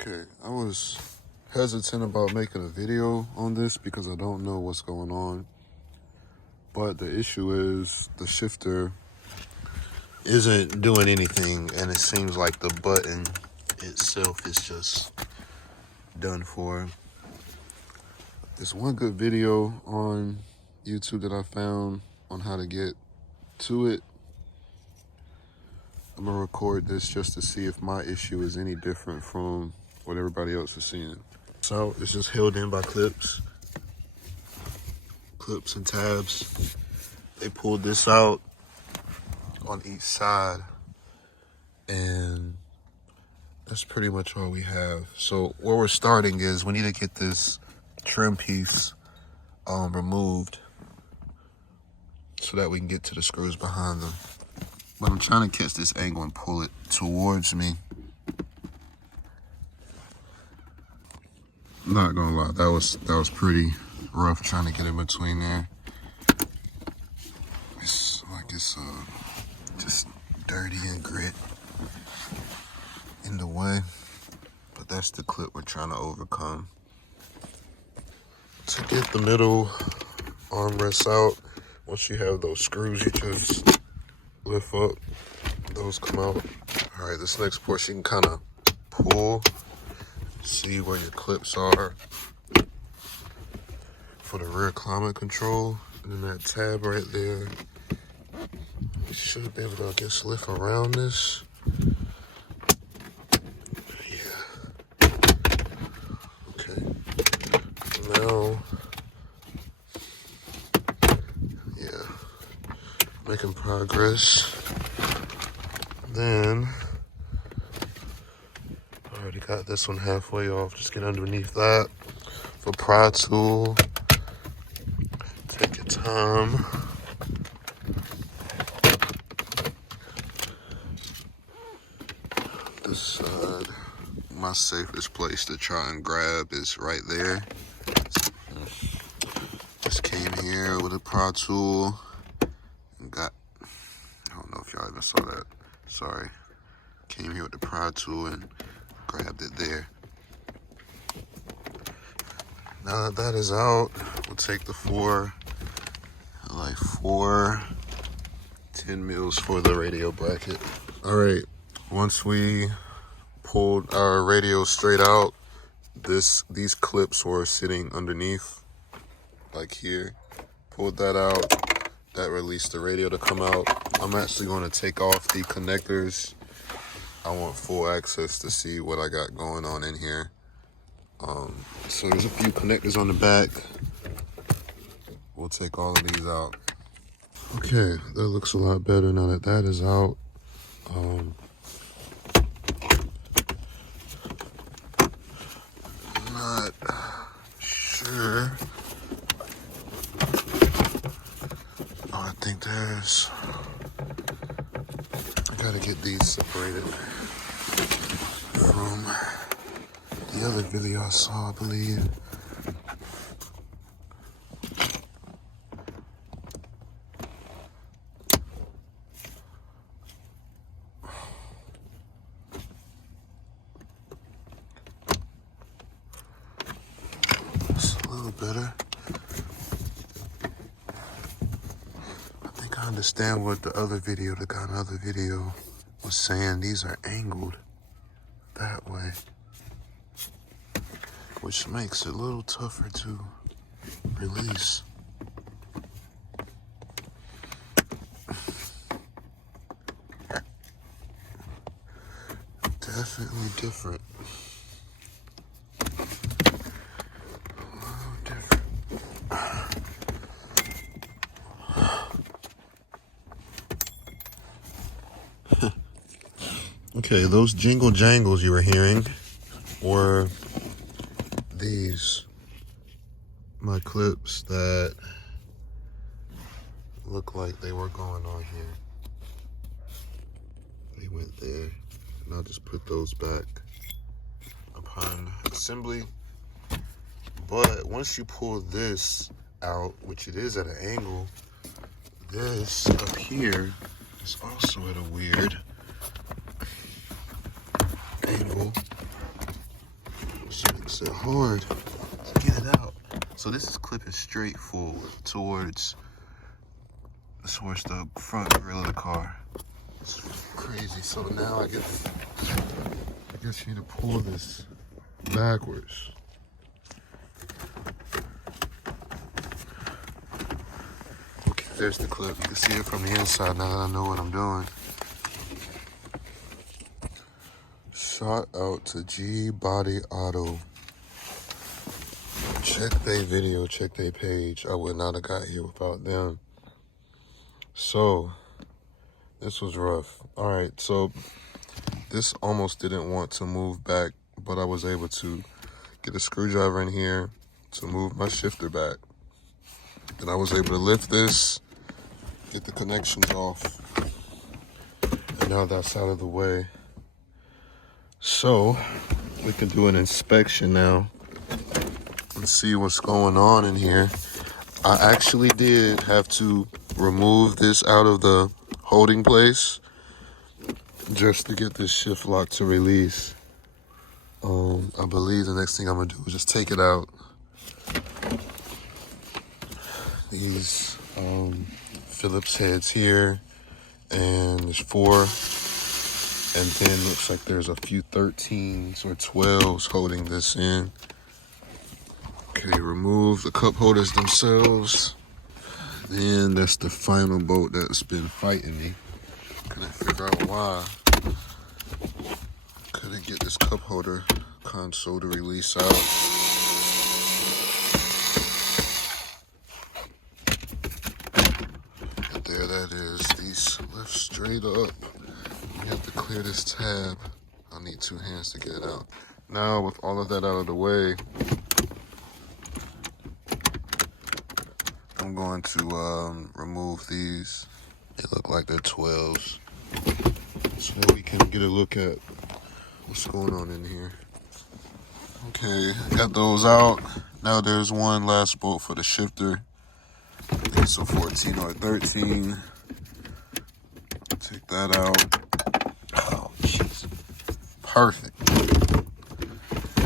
Okay, I was hesitant about making a video on this because I don't know what's going on. But the issue is the shifter isn't doing anything, and it seems like the button itself is just done for. There's one good video on YouTube that I found on how to get to it. I'm gonna record this just to see if my issue is any different from what everybody else is seeing. So it's just held in by clips and tabs. They pulled this out on each side, and that's pretty much all we have. So where we're starting is we need to get this trim piece removed so that we can get to the screws behind them. But I'm trying to catch this angle and pull it towards me. Not gonna lie, that was pretty rough trying to get in between there. It's like it's just dirty and grit in the way, but that's the clip we're trying to overcome. To get the middle armrests out, once you have those screws, you just lift up, those come out. All right, this next portion you can kind of pull, see where your clips are for the rear climate control, and then that tab right there. You should be able to, I guess, lift around this. Yeah. Okay. Now, yeah, making progress. Then, I already got this one halfway off. Just get underneath that. For pry tool, take your time. This side, my safest place to try and grab is right there. Just came here with a pry tool and got, I don't know if y'all even saw that, sorry. Came here with the pry tool and grabbed it there. Now that that is out, we'll take the four 10 mils for the radio bracket. All right, once we pulled our radio straight out, these clips were sitting underneath, like here. Pulled that out, that released the radio to come out. I'm actually going to take off the connectors. I want full access to see what I got going on in here. So there's a few connectors on the back. We'll take all of these out. Okay, that looks a lot better now that that is out. Not sure. Oh, I think there's, I gotta get these separated from the other video I saw, I believe. It's a little better. I think I understand what the other video, the guy in the other video was saying. These are angled that way, which makes it a little tougher to release. Definitely different. Okay, those jingle jangles you were hearing were these, my clips that look like they were going on here. They went there, and I'll just put those back upon assembly. But once you pull this out, which it is at an angle, this up here is also at a weird angle. press it hard to get it out. So this is clipping straight forward towards the front grill of the car. It's crazy. So now I guess you need to pull this backwards. Okay, there's the clip. You can see it from the inside now that I know what I'm doing. Shout out to G Body Auto. Check their video, check their page. I would not have got here without them. So, this was rough. All right, so this almost didn't want to move back, but I was able to get a screwdriver in here to move my shifter back. And I was able to lift this, get the connections off. And now that's out of the way. So, we can do an inspection now and see what's going on in here. I actually did have to remove this out of the holding place just to get this shift lock to release. I believe the next thing I'm gonna do is just take it out. These Phillips heads here, and there's 4, and then looks like there's a few 13s or 12s holding this in. Okay, remove the cup holders themselves. Then that's the final bolt that's been fighting me. Couldn't figure out why. Couldn't get this cup holder console to release out. And there that is. These lift straight up. We have to clear this tab. I need 2 hands to get it out. Now with all of that out of the way, I'm going to remove these. They look like they're 12s. So we can get a look at what's going on in here. Okay, got those out. Now there's one last bolt for the shifter. I think it's a 14 or a 13. Take that out. Oh, jeez. Perfect.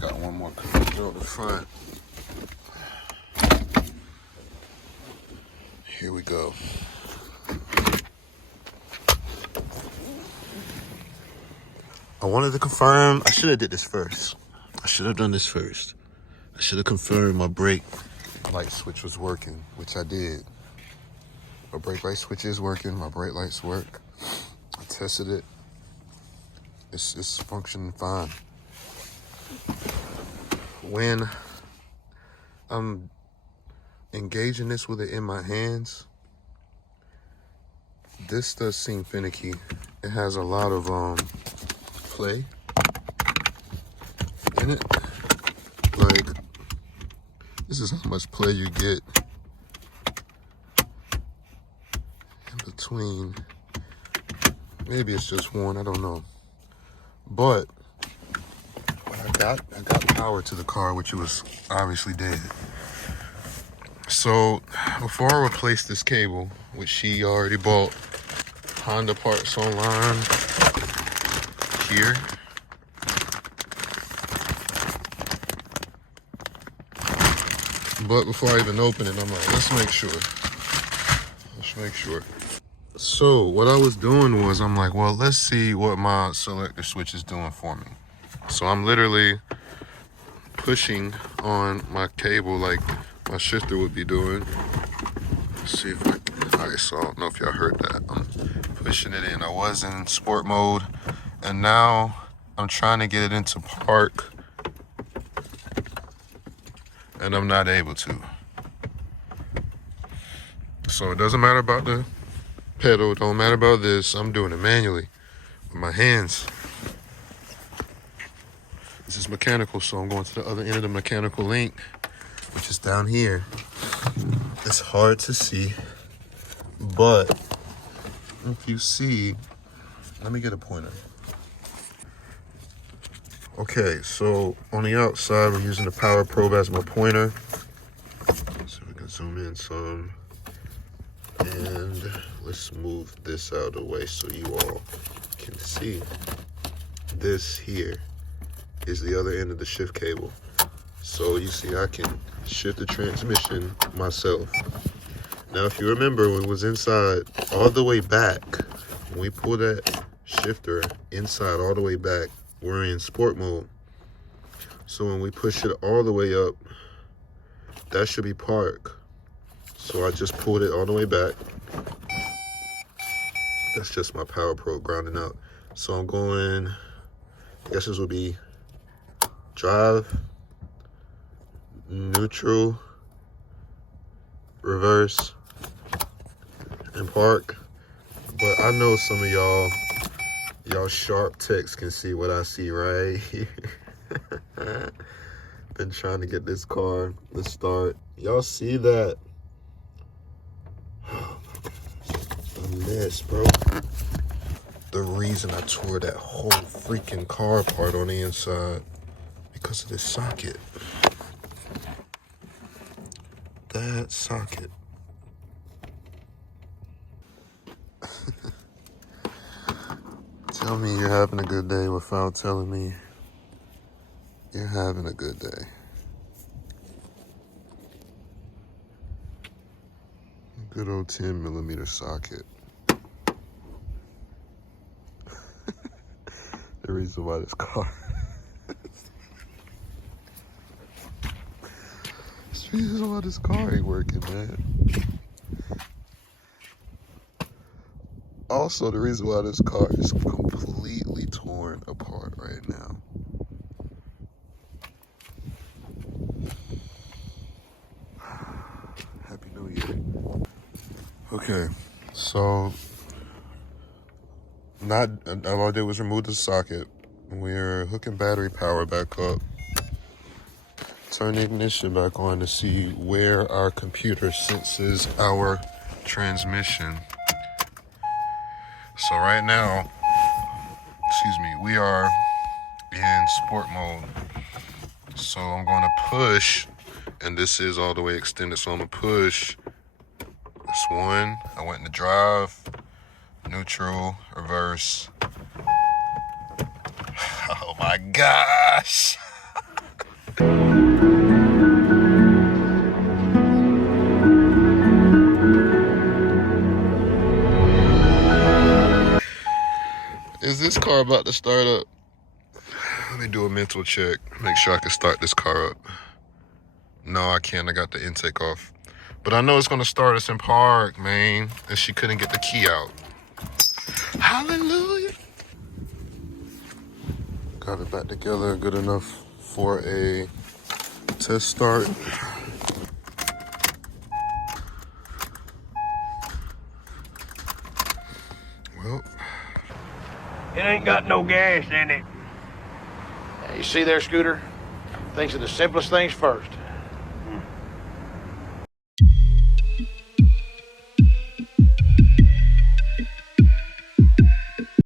Got one more coming through the front. Here we go. I wanted to confirm. I should have did this first. I should have done this first. I should have confirmed my brake light switch was working, which I did. My brake light switch is working. My brake lights work. I tested it. It's functioning fine. When I'm engaging this with it in my hands, this does seem finicky. It has a lot of play in it. Like, this is how much play you get in between. Maybe it's just one, I don't know. But I got power to the car, which it was obviously dead. So before I replace this cable, which she already bought Honda parts online here, but before I even open it, I'm like, let's make sure. So what I was doing was, I'm like, well, let's see what my selector switch is doing for me. So I'm literally pushing on my cable like my shifter would be doing. Let's see if I can. Alright, so I don't know if y'all heard that. I'm pushing it in. I was in sport mode, and now I'm trying to get it into park, and I'm not able to. So it doesn't matter about the pedal, it don't matter about this. I'm doing it manually with my hands. This is mechanical, so I'm going to the other end of the mechanical link, which is down here. It's hard to see, but if you see, let me get a pointer. Okay, so on the outside, we're using the Power Probe as my pointer. So we can zoom in some. And let's move this out of the way so you all can see. This here is the other end of the shift cable. So you see, I can shift the transmission myself. Now, if you remember, when it was inside all the way back, when we pull that shifter inside all the way back, we're in sport mode. So when we push it all the way up, that should be park. So I just pulled it all the way back. That's just my power probe grounding out. So I'm going, I guess this will be drive, neutral, reverse, and park. But I know some of y'all sharp techs can see what I see right here. Been trying to get this car to start. Y'all see that? Oh my gosh, a mess, bro. The reason I tore that whole freaking car apart on the inside, because of this socket. That socket. Tell me you're having a good day without telling me you're having a good day. Good old 10mm socket. The reason why this car It's the reason why this car ain't working, man. Also, the reason why this car is completely torn apart right now. Happy New Year. Okay, so all I did was remove the socket. We're hooking battery power back up. Turn the ignition back on to see where our computer senses our transmission. So right now, we are in sport mode. So I'm going to push, and this is all the way extended. So I'm going to push this one. I went into drive, neutral, reverse. Oh my gosh. Is this car about to start up? Let me do a mental check. Make sure I can start this car up. No, I can't. I got the intake off. But I know it's going to start us in park, man. And she couldn't get the key out. Hallelujah. Got it back together good enough for a test start. Well, it ain't got no gas in it. You see there, Scooter? Things are the simplest things first.